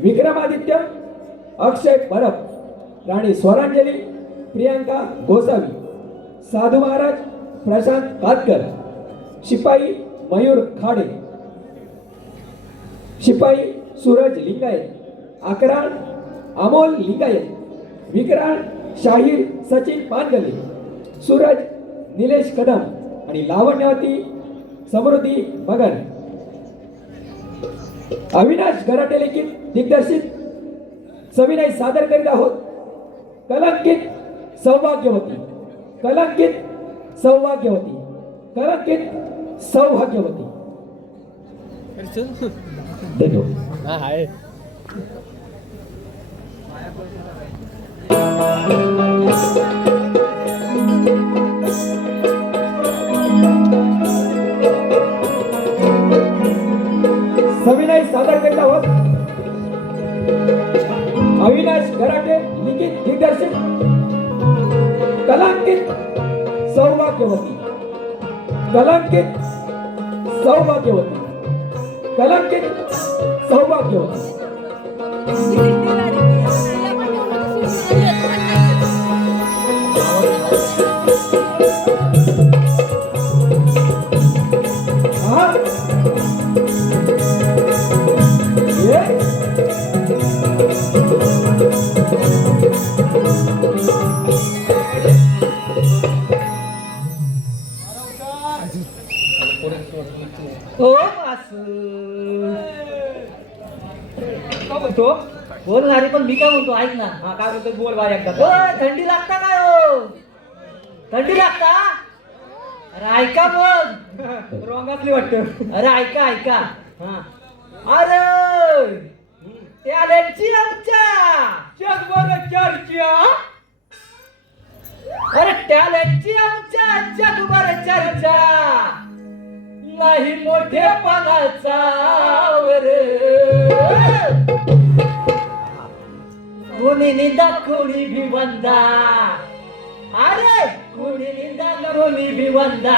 विक्रमादित्य अक्षय परब, राणी स्वरांजली प्रियांका गोसावी, साधू महाराज प्रशांत कातकर, शिपाई मयूर खाडे, शिपाई सूरज लिंगायत, अकराळ अमोल लिंगायत, विक्राळ शाहीर सचिन पानगले, सूरज निलेश कदम आणि लावण्यवती समृद्धी मगन. अविनाश गराटे लिखित दिग्दर्शित सविनय सादर करीत आहोत कलंकित सौभाग्यवती, कलंकित सौभाग्यवती, कलंकित सौभाग्यवती. धन्यवाद. सविनय सादर करीत आहोत अविनाश गराटे लिखित दिग्दर्शित कलंकित सौभाग्यवती, कलंकित सौभाग्यवती, कलंकित सौभाग्यवती. म्हणतो बोल ना रे, पण मी काय म्हणतो ऐक ना. हा काय बोलतो बोल बाय एकदा. थंडी लागता काय हो? थंडी लागता? अरे ऐका मग. रॉंग असली वाटतं. अरे ऐका ऐका. हा अरे टॅलेंटची आमच्या जगभर चर्चा. अरे टॅलेंटची आमच्या जगभर चर्चा नाही मोठेपणाचा कोणी निंदा कोणी भिवंदा. अरे कोणी निंदा कोणी भिवंदा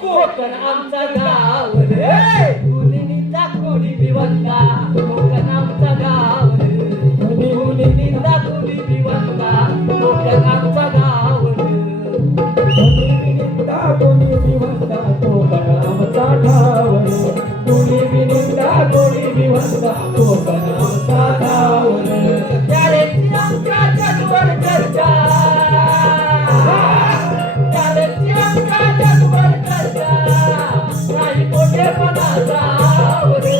कोकण आमचा गाव रे. कोणी निंदा कोणी भिवंदा कोकण आमचा गाव रे. कोणी निंदा कोणी भिवंदा कोकण आमचा गाव रे. कोणी निंदा कोणी विवंदा कोकण आमचा ठाव रे. कोणी निंदा कोणी विवंदा कोकण आमचा ठाव रे. टॅलेंटची आमच्या जगभर चर्चा. टॅलेंटची आमच्या जगभर चर्चा नाही मोठेपणाचा रे.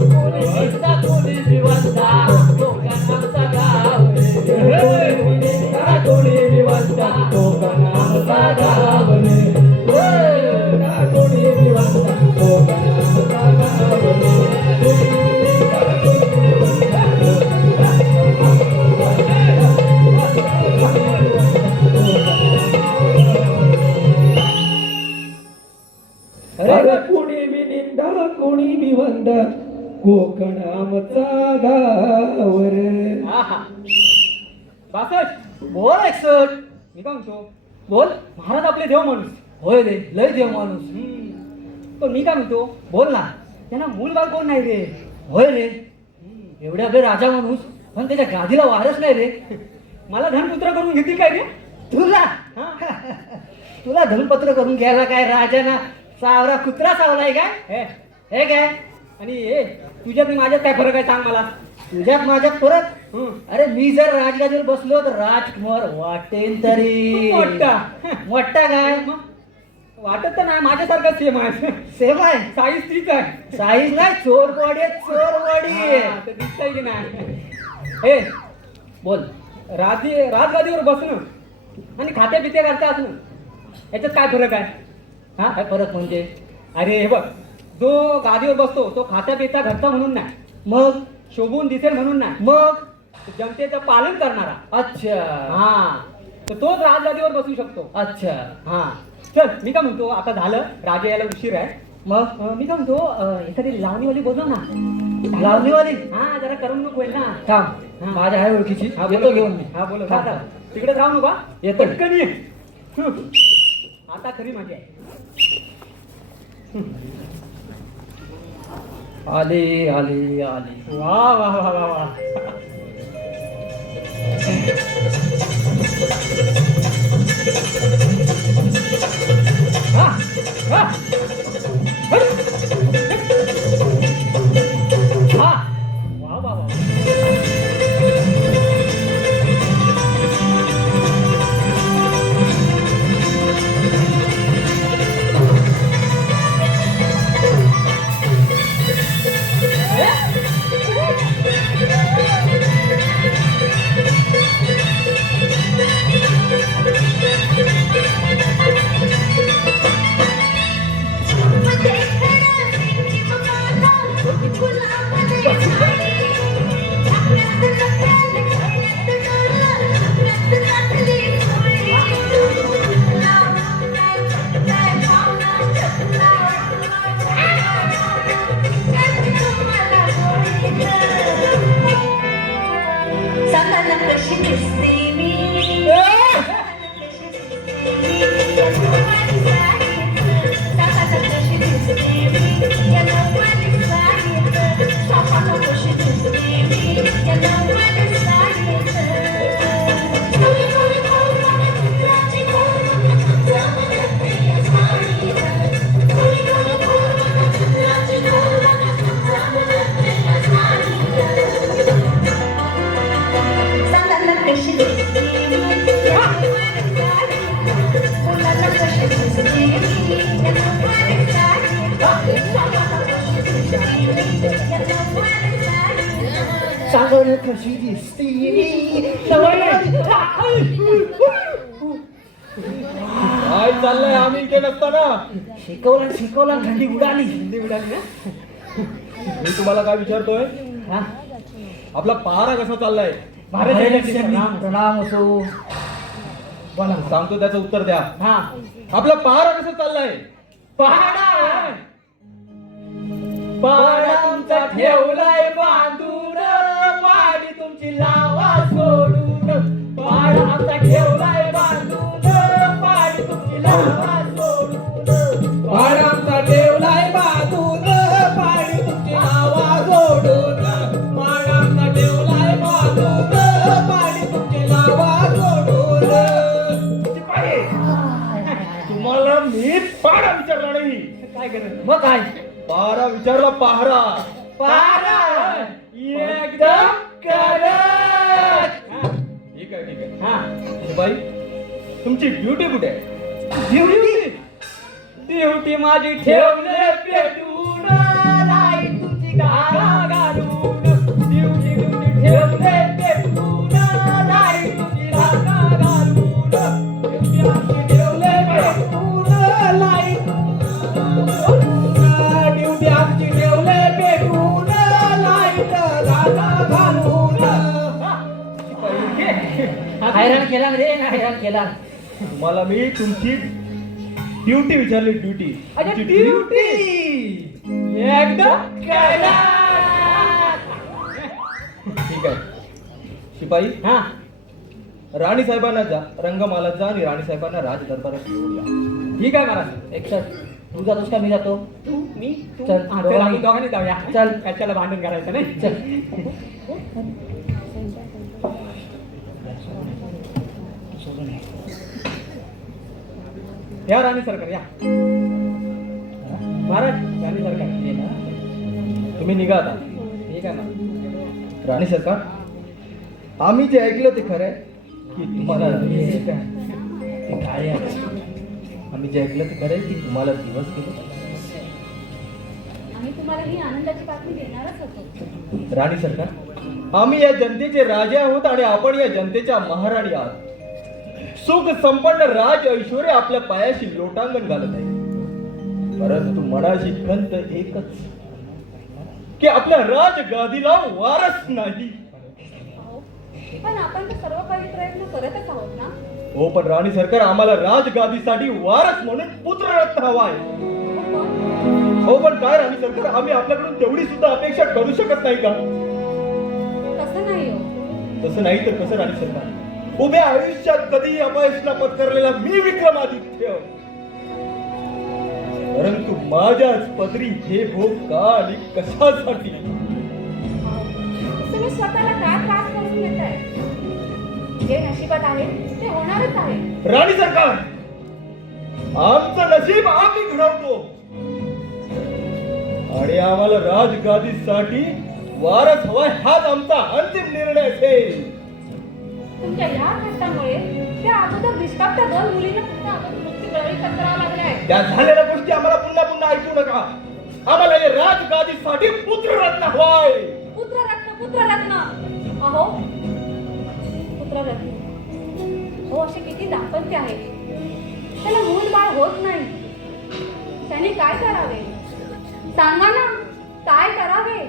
कोणी निंदा कोणी भिवंदा कोकण आमचा गाव रे. कोणी निंदा कोणी विवंदा कोकण आमचा ठाव रे. कोणी विवंदा कोकण आमचा ठाव रे. अरे कुणी बी निंदा कुणी बी वंदा कोकण आमचा गाव रे. बासष्ट. बोल 61. मी काय म्हणतो बोल. महाराज आपले देव माणूस. होय रे, लय देव माणूस. पण मी काय म्हणतो बोल ना. त्यांना मूल बाळ कोण नाही रे. होय रे, एवढ्या बे राजा माणूस पण त्याच्या गादीला वारच नाही रे. मला धनपुत्र करून घेतील काय रे. तुला तुला धनपत्र करून घ्यायला काय राजाना सावरा कुत्रा सावलाय काय? हे हे काय? आणि हे तुझ्यात आणि माझ्यात काय फरक आहे सांग मला. तुझ्यात माझ्यात फरक? हं. अरे मी जर राजगादीवर बसलो तर राजकुमार वाटेन तरी. मोठा. मोठा काय? वाटत तर नाही माझ्यासारखा सेम आहे. सेम आहे. साईज तीच आहे. साईज नाही, चोरवाडी आहे, चोरवाडी. हा, ते दिसतंय की नाही. हे बोल. राजगादीवर बसणं आणि खात्या पित्या करता असणं याच्यात काय फरक आहे. हा काय फरक म्हणजे? अरे हे बघ, जो गादीवर बसतो तो खात्या पित्या घरचा म्हणून नाही, मग शोभून दिसेल म्हणून नाही, मग जनतेचं पालन करणारा. अच्छा. हा, तर तोच राजगादीवर बसू शकतो. अच्छा. हा चल, मी काय म्हणतो आता झालं, राजा यायला उशीर आहे. मग मी काय म्हणतो एखादी लावणीवाली बोलव ना. लावणीवाली? हा, जरा करमणूक होईल ना. थांब, हा. माझ्या आहे ओळखीची. हा, येतो घेऊन मी. हा बोलो. थांब. तिकडेच राहू नका. येतो. पटकन ये. आता खरी माझी आहे. आले आले आले. वा वा वा वा वा. हा, हा. हा. वा वा वा. सांगायला कशी दिसते मी सांगायला कशी दिसते मी या नववारी साडीत सांगायला कशी दिसते मी या नववारी साडीत सांगायला कशी दिसते मी मुलाला कशी दिसते मी या नववारी साडीत सांगायला कशी दिसते मी या नववारी साडीत सांगायला कशी दिसते मी काय चाललंय आम्ही इथे नसताना? शिकवला थंडी उडाली. ना मी तुम्हाला काय विचारतोय? हा? आपला पहारा कसा चाललाय? प्रणाम असो. बोला. सांगतो त्याचं उत्तर द्या. हा. आपला पहारा कसा चाललाय? पहाडा पहाडा तुमचा ठेवलाय बांधून, पाडी तुमची लावा सोडून. पहाडा आमचा ठेवलाय बांधून, पाडी तुमची लावा सोडून. पहारा आमचा ठेवलाय बांधून, पाडी तुमची नावा सोडून. पहारा आमचा ठेवलाय बांधून, पाडी तुमची नावा सोडून. तुम्हाला मी पहारा विचारला नाही. काय करत मग काय? पहारा विचारला पहारा. पहाडा एकदम कडक. ठीक आहे ठीक आहे. हा. शिपाई तुमची ड्युटी कुठे आहे? ड्युटी माझी ठेवले पेटून, राई तुमची गाडा घालून. ड्युटी ठेवले पेटून, राई तुमची गाडा घालून. ड्युटी आमची ठेवले पेटून, लाईट ड्युटी आमची ठेवले पेटून, लाईट गाडा घालून. हैराण केला रे, हैराण केला. तुम्हाला मी तुमची ड्युटी विचारली. ड्युटी ड्युटी एकदम कडक. ठीक आहे. शिपाई हा. राणी साहेबांना जा, रंगमालात जा आणि राणी साहेबांना राज दरबारात घेऊन या. ठीक आहे महाराज. एक सर तू जातोस का मी जातो? मी तू चल, हा, चल, आम्ही दोघांनी जाऊया. चल. कशाला भांडण करायचं नाही. चल. या राणी सरकार या. महाराज राणी सरकार ये ना. तुम्ही निघा आता. ठीक आहे ना. राणी सरकार आम्ही जे ऐकलं ते खरं आहे की तुम्हाला हे काय? ते काय आहे? आम्ही जे ऐकलं ते खरं आहे की तुम्हाला दिवस गेले. आम्ही तुम्हाला ही आनंदाची बातमी देणारच होतो. राणी सरकार आम्ही या जनतेचे राजे आहोत आणि आपण या जनतेच्या महाराणी आहात. सुख संपन्न राज ऐश्वर आपल्या पायाशी लोटांगण घालत आहे. परंतु मनाची खंत एकच की आपल्या राजगादीला वारस नाही. पण आपण तर सर्व काही प्रयत्न करतच आहोत ना. हो पण राणी सरकार आम्हाला राजगादीसाठी वारस म्हणून पुत्ररत्न हवा आहे. हो पण काय राणी सरकार आम्ही आपल्याकडून तेवढी सुद्धा अपेक्षा करू शकत नाही का? तसं नाही हो. तसं नाही तर कसं राणी सरकार? उभ्या आयुष्यात कधी अपयश न पत्करलेला मी विक्रमादित्य परंतु माझ्याच पदरी हे भोग का आणि कशासाठी? तुम्ही स्वतःला का त्रास करून घेताय? जे नशिबात आहे ते होणारच आहे. राणी सरकार, आमचं नशीब आम्ही घडवतो आणि आम्हाला राजगादीसाठी वारस हवाय हाच आमचा अंतिम निर्णय असेल. तुमच्या या कष्टामुळे त्या अगोदर निष्पापच्या 2 मुलींना पुन्हा अगोदर मृत्यू बळी पत्करावा लागलाय. त्या झालेल्या गोष्टी आम्हाला पुन्हा पुन्हा ऐकू नका. आम्हाला या राजगादीसाठी पुत्ररत्न हवाय. पुत्ररत्न अहो पुत्ररत्न हो, असे किती दाम्पत्य आहेत, त्याला मूल बाळ होत नाही. त्याने काय करावे सांगा ना, काय करावे?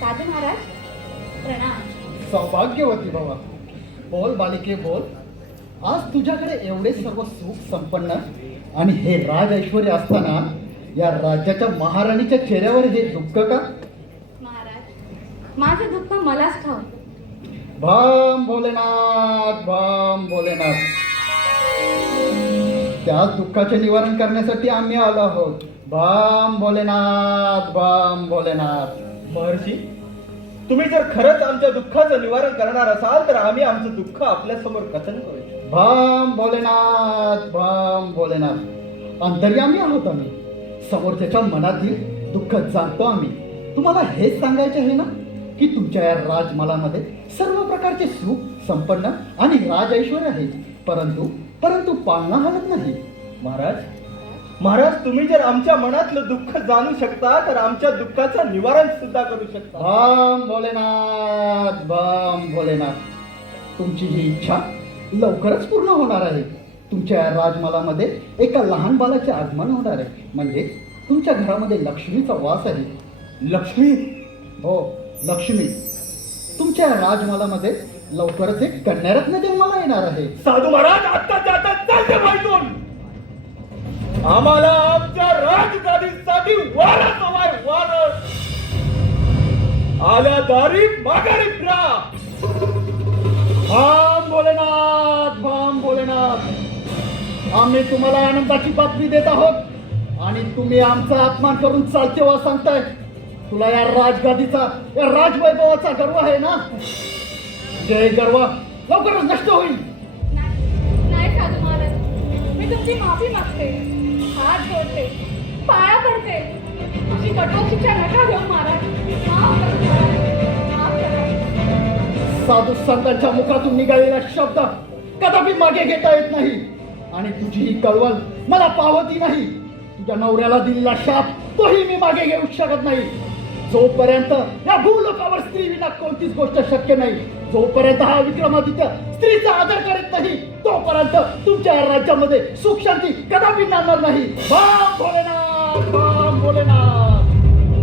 साधू महाराज प्रणाम. सौभाग्यवती बाबा, बोल बालिके बोल. आज तुझ्याकडे एवढे सर्व सुख संपन्न आणि हे राज ऐश्वर्य असताना या राज्याच्या महाराणीच्या चेहऱ्यावर हे दुःख का? महाराज, माझे दुःख मलाच ठाऊक. भाम भोलेनाथ, भाम भोलेनाथ. त्याच दुःखाचे निवारण करण्यासाठी आम्ही आलो आहोत. भाम भोलेनाथ, भाम भोलेनाथ. महर्षी, तुम्ही जर खरंच आमच्या दुःखाचं निवारण करणार असाल तर आम्ही आमचं दुःख आपल्या समोर कथन करू. भाम भोलेनाथ, भाम भोलेनाथ. अंतर्यामी आहोत आम्ही. समोरच्याच्या मनातील दुःख जाणतो आम्ही. तुम्हाला हेच सांगायचे आहे ना की तुमच्या या राजमहालामध्ये सर्व प्रकारचे सुख संपन्न आणि राज ऐश्वर्य आहे, परंतु पाळणा हलत नाही. महाराज, तुम्ही जर आमच्या मनातलं दुःख जाणू शकता तर आमच्या दुःखाचं निवारण सुद्धा करू शकता. भाम भोलेनाथ, भाम भोलेनाथ. तुमची ही इच्छा लवकरच पूर्ण होणार आहे. तुमच्या या राजमहालामध्ये एका लहान बालाचे आगमन होणार आहे. म्हणजे तुमच्या घरामध्ये लक्ष्मीचा वास आहे. लक्ष्मी? हो, लक्ष्मी. तुमच्या या राजमहालामध्ये लवकरच एक कन्यारत्न जन्माला येणार आहे. साधू महाराज, आत्ताच्या आता चालते पाहिजे. आम्हाला आमच्या राजगादीसाठी वारस हवाय, वारस. आल्या दारी माघारी फिरा. भाम भोलेनाथ, भाम भोलेनाथ. आम्ही तुम्हाला आनंदाची बातमी देत आहोत आणि तुम्ही आमचा अपमान करून चालते वा सांगताय. तुला या राजगादीचा, या राजवैभवाचा गर्व आहे ना? जय गर्व लवकरच नष्ट होईल. नाही साधू महाराज, मी तुमची माफी मागते, हात जोडते, पाया पडते. अशी कठोर शिक्षा नका घेऊ महाराज. माफ करा महाराज, माफ करा. साधू संतांच्या मुखातून निघालेला शब्द कदापि मागे घेता येत नाही आणि तुझी ही कळवळ मला पावती नाही. तुझ्या नवऱ्याला दिलेला शाप तोही मी मागे घेऊ शकत नाही. जोपर्यंत या भूलोकावर स्त्री विना कोणतीच गोष्ट शक्य नाही, जोपर्यंत हा विक्रमादित्य स्त्रीचा आदर करीत नाही, तोपर्यंत तुमच्या या राज्यामध्ये सुख शांती कदापि नांदणार नाही. भाम भोलेनाथ, भाम भोलेनाथ.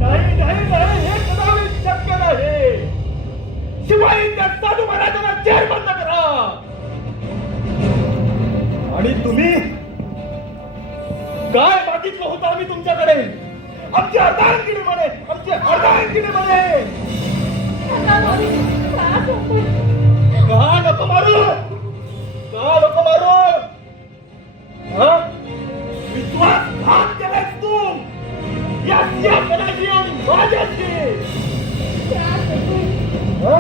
नाही नाही नाही, हे कदापि शक्य नाही. शिवाय त्या साधू महाराजांना जेल बंद करा. आणि तुम्ही काय मागितलं होतं आम्ही तुमच्याकडे? आमची अर्धांगिनी म्हणे, आमची अर्धांगिनी म्हणे. नका मारू, त्रास होतो. का नको मारू? का नको मारू? हा? विश्वासघात केलायस तू या सिंहासनाशी आणि माझ्याशी. त्रास होतो. हा?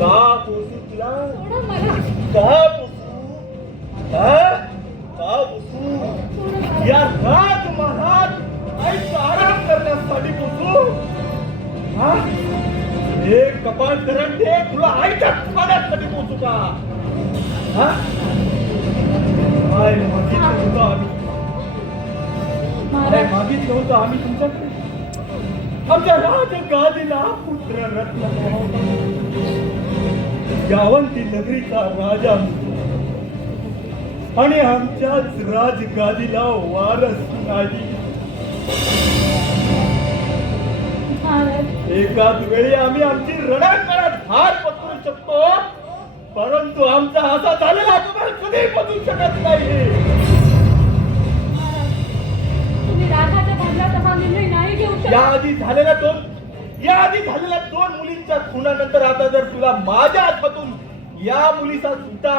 का पोसू तुला? सोडा मला. का पोसू? हा? का पोसू? सोडा मला. या राजमहालात आईचा आराम करण्यासाठी पोसू? हा? हे कपाळ करंटे तुला आईच्या खाण्यासाठी पोसू का? हा? काय मागितलं होतं आम्ही? काय मागितलं होतं आम्ही तुमच्याकडे? आमच्या राजगादीला पुत्ररत्न यावंती नगरीचा राजा आणि आमच्याच राजगादीला वारस नाही. एकाच वेळी आम्ही आमची रणांगणात हार पत्करू शकतो, परंतु आमचा असा झालेला अपमान कधी पचू शकत नाही. तुम्ही राजाच्या भांडणाचा हा निर्णय नाही घेऊ शकत. याआधी झालेल्या दोन मुलींच्या खुनानंतर आता जर तुला माझ्या हातातून या मुलीचा सुद्धा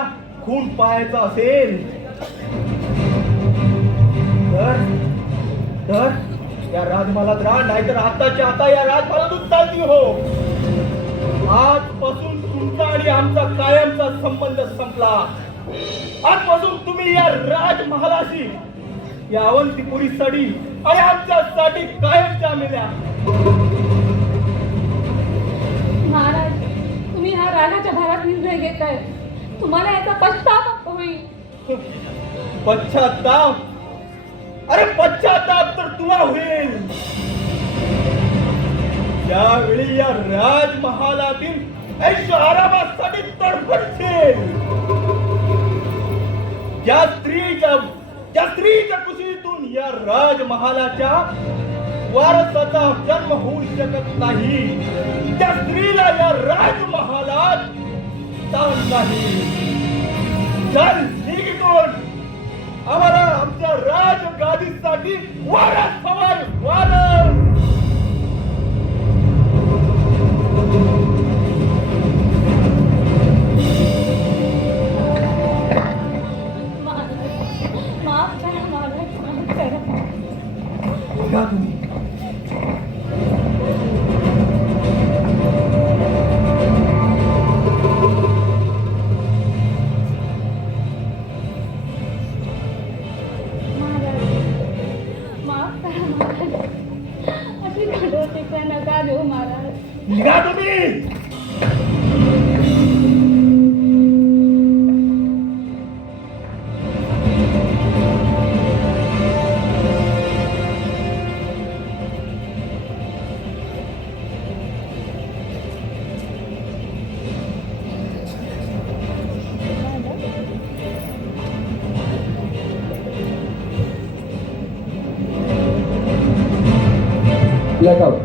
खून पाहायचा असेल तर तर या राजमहालात राहा, नाहीतर आताच्या आता या राजमहालातून चालती हो. आजपासून तुमचा आणि आमचा कायमचा संबंध संपला. आजपासून तुम्ही या राजमहालाशी या अवंतीपुरी सडी आणि आमच्यासाठी कायमच्या मेल्या. महाराज, तुम्ही हा रागाच्या भारात निर्णय घेताय. तुम्हाला याचा पश्चाताप होईल. पश्चाताप? अरे पश्चाताप तर तुला होईल ज्यावेळी या राजमहालातील ऐश आरामासाठी तडफडशील. ज्या स्त्रीच्या कुशीतून या राजमहालाच्या वारसाचा जन्म होऊ शकत नाही, त्या स्त्रीला या राजमहालात स्थान नाही. चल निघून, आम्हाला आमच्या राजगादीसाठी वारस हवाय, वारस. माफ करा महाराज, माफ करा. बघा तुम्ही, माफ करा महाराज. अशी घडवत टीका नका देऊ महाराज. निघा तुम्ही. Let out.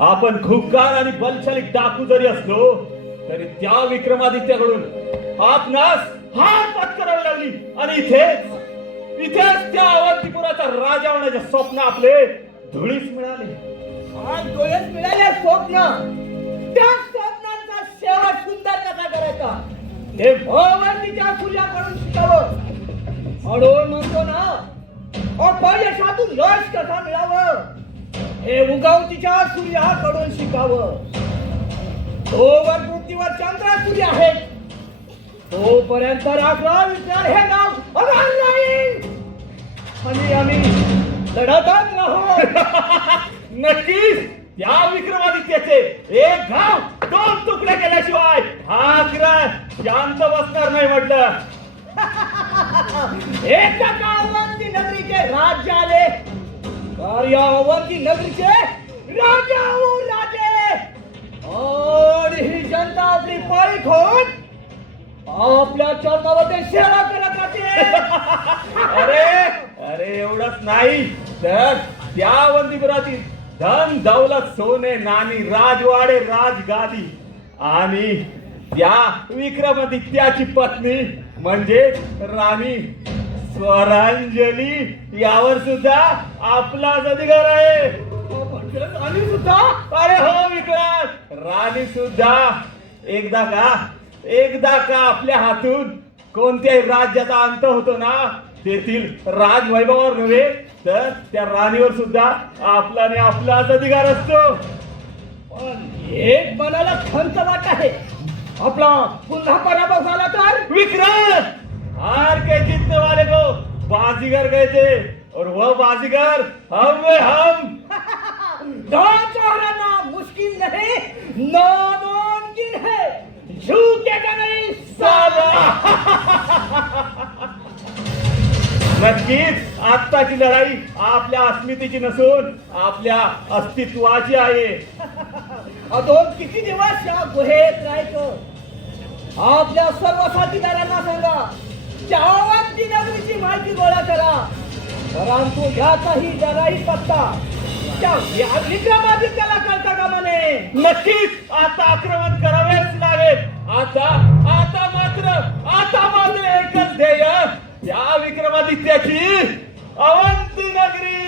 आपण खूपकार आणि बलशाली डाकू जरी असलो तरी त्या विक्रमादित्याकडून आपणास हार पत्करावी लागली आणि इथेच त्या अवंतीपुराचा राजा होण्याचे स्वप्न आपले धुळीस मिळाले. आज डोळ्यात मिळाले स्वप्न. त्या स्वप्नांचा शेवट सुंदर कसा करायचा हे भगवंतीच्या सूर्याकडून शिकावं. म्हणून म्हणतो ना, अपयशातून यश कसा मिळावं हे उगवतीच्या सूर्याकडून शिकावं. तोवर पृथ्वीवर चंद्र सूर्य आहे, तोपर्यंत राखला विचार हे गाव अमर राहील आणि आम्ही लढतच राहू. नक्कीच त्या विक्रमादित्याचे एक गाव दोन तुकडे केल्याशिवाय हा ग्रह शांत बसणार नाही म्हटलं. एकदा का अवंती नगरीचे राज्य आले, तर या अवंती नगरीचे राजा हो राजे. आणि ही जनता आपली पाळी खोन आपल्या चरणामध्ये सेवा करत राहते. अरे एवढंच नाही तर त्या अवंतीपुरातील धन दौलत सोने नाणी राजवाडे राजगादी आणि त्या विक्रमादित्याची पत्नी म्हणजे राणी स्वरांजली यावर सुद्धा आपलाच अधिकार आहे. राणी सुद्धा अरे हो विक्रांत, राणी सुद्धा एकदा का आपल्या हातून कोणत्याही राज्याचा अंत होतो ना, तेथील राजवैभवावर नव्हे तर त्या राणीवर सुद्धा आपलाच अधिकार असतो. पण एक मनाला खंत वाट आहे, आपला पुन्हा पराभव झाला तर विक्रम, हार के जीतने वाले को बाजीगर कहते और वह बाजीगर हम में हम। दो चौराना मुश्किल नहीं नामुमकिन है, झुकेगा नहीं साला। नक्कीच आत्ताची लढाई आपल्या अस्मितेची नसून आपल्या अस्तित्वाची आहे. अजून किती दिवस या गुहेत राहायचं? आपल्या सर्व साथीदारांना सांगा, चावंती नगरीची माहिती गोळा करा. परंतु याचाही जराही पत्ता त्या विक्रमादित्याला कळता का म्हणे? नक्कीच आता आक्रमण करावेच लागेल. आता मात्र एकच ध्येय, त्या विक्रमादित्याची अवंती नगरी.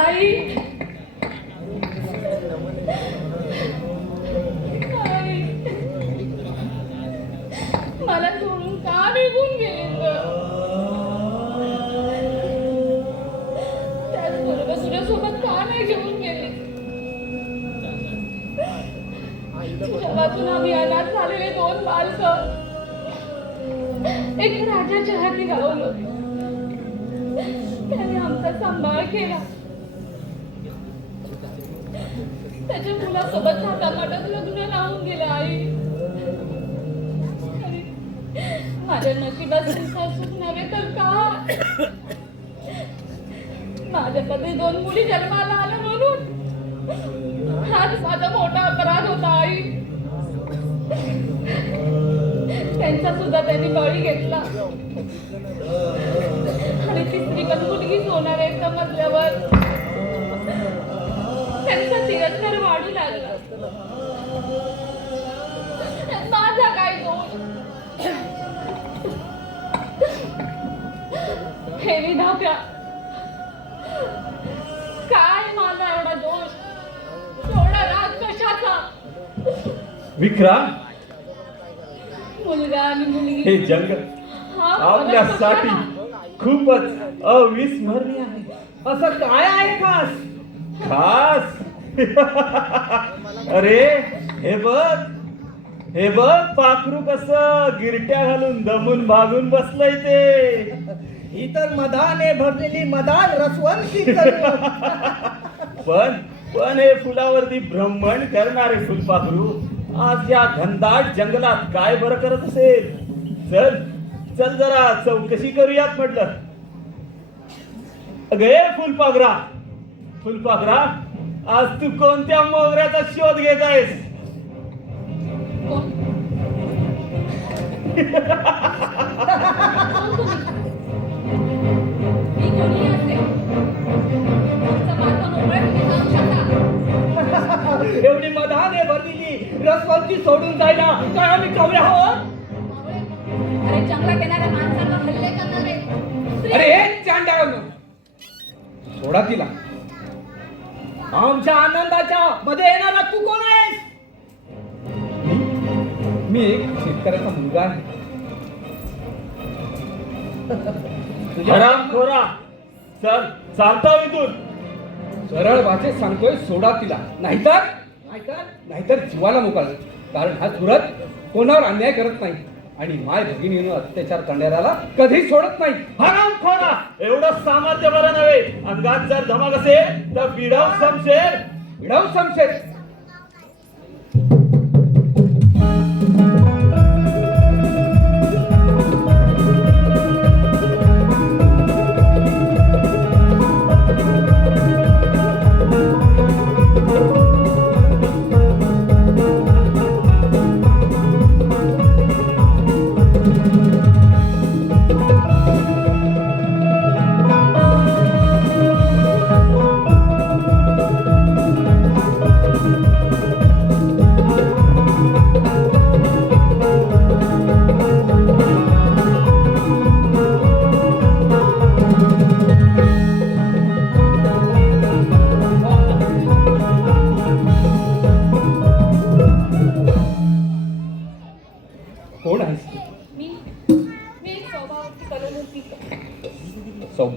आई, आई, मला सोडून का निघून गेले गं? त्याचबरोबर तुझ्यासोबत का नाही घेऊन गेले? तुझ्या वाचून आम्ही अनाथ झालेले दोन बालकं एक राजाच्या हाती गावलो. त्याने आमचा सांभाळ केला. त्याच्या मुलासोबत थाटामाटात लग्न लावून गेलं. आई, अरे, माझ्या नशिबात संसार सुख नव्हे तर का? माझ्या कधी दोन मुली जन्माला आल्या म्हणून हाच माझा मोठा अपराध होता. आई, त्यांचा सुद्धा त्यांनी बळी घेतला आणि तिसरी पण मुलगीच होणार आहे समजल्यावर त्यांचा तिरस्कार वाढू लागला. माझा काय दोष? हे विधात्या, काय माझा एवढा दोष? एवढा राग कशाचा? विक्रम, मुलगा आणि मुलगी हे जंग हा आपल्यासाठी खूपच अविस्मरणीय आहे. असं काय आहे खास? खास अरे हे बघ पाखरू कसं गिरट्या घालून दमून भागून बसलंय ते. ही तर मदाने भरलेली मदान रसवंती तरुण. पण हे फुलावरती भ्रमण करणारे फुलपाखरू आज या घनदाट जंगलात काय बरं करत असेल? चल जरा चौकशी करूयात म्हटलं. अगे फुलपाखरा, आज तू कोणत्या मोगऱ्याचा शोध घेत आहेस? मी कोणी असते? तुमचा मार्ग मोकळा तुम्ही सांगू शकता. एवढी मदाने भरलेली रसवंती सोडून जायला काय आम्ही कवरे आहोत? अरे जंगलात येणाऱ्या माणसांना हल्ले करणारे अरे हे चांडाळ सोडा तिला. आमच्या आनंदाच्या मध्ये येणारा तू कोण आहेस? मी एक शेतकऱ्याचा मुलगा आहे. हरामखोरा, चल चालता इथून. सरळ भाषेत सांगतोय सोडा तिला, नाहीतर जीवाला मोकाल. कारण हा सुरत कोणावर अन्याय करत नाही आणि माय भगिनीनं अत्याचार करणाऱ्याला कधी सोडत नाही. हरामखोरा, एवढं सामर्थ्य बरं नव्हे. अंगात जर धमक असेल तर विडव समशेर.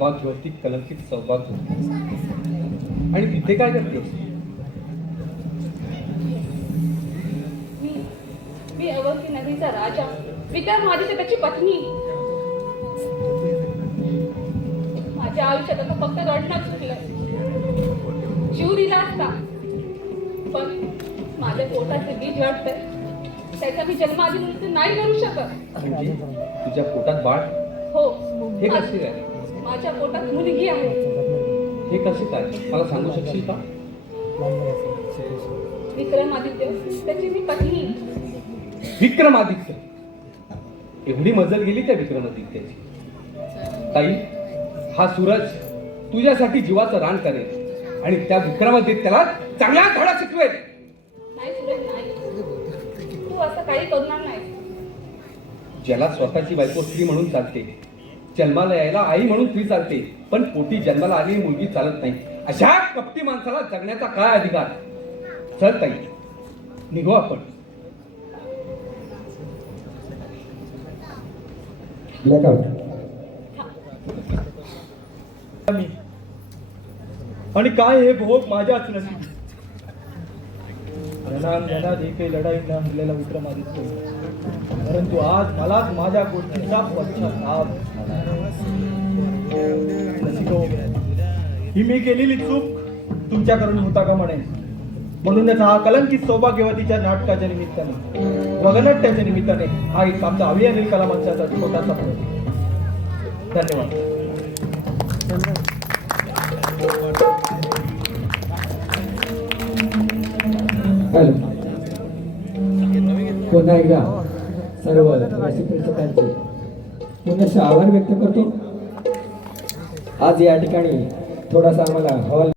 सौभाग्यवती कलंकित सौभाग्यवती. आणि तिथे काय करतेस? मी अवंती नदीचा राजा, विक्रमादित्य त्याची पत्नी. माझ्या आयुष्यात आता फक्त रडणं चुकलंय. जीव दिला असता, पण माझ्या पोटाचे बीज वाटतंय. त्याचा मी जन्माआधी मृत्यू नाही करू शकत. म्हणजे तुझ्या पोटात बाळ? हो, हे कसे काय? माझ्या पोटात मुलगी आहे. हे कसे काय मला सांगू शकशील का? विक्रमादित्य त्याची मी पत्नी. विक्रमादित्य? एवढी मजल गेली त्या विक्रमादित्याची. ताई, हा सूरज तुझ्यासाठी जीवाचं रान करेल आणि त्या विक्रमादित्याला चांगला धडा शिकवेल. नाही सूरज, नाही, तू असं काही करणार नाही. ज्याला स्वतःची बायको स्त्री म्हणून चालते, जन्माला यायला आई म्हणून स्त्री चालते, पण पोटी जन्माला आलेली मुलगी चालत नाही, अशा कपटी माणसाला जगण्याचा काय अधिकार? चल ताई, निघू आपण. आणि काय हे भोग माझ्याच नशिबी. जनात एकही लढाई न हरलेला विक्रमादित्य, परंतु आज मलाच माझ्या गोष्टीचा पश्चाताप झाला. नशिबो, ही मी केलेली चूक तुमच्याकडून होता का म्हणेन. म्हणूनच हा कलंकित सौभाग्यवतीच्या नाटकाच्या निमित्ताने, वगनाट्याच्या निमित्ताने हा एक आमचा अवि अनिल कला मंचाचा छोटासा प्रयोग. धन्यवाद. हॅलो, पुन्हा एकदा सर्व रसिक प्रेक्षकांचे पुनश्च आभार व्यक्त करतो. आज या ठिकाणी थोडासा आम्हाला हॉल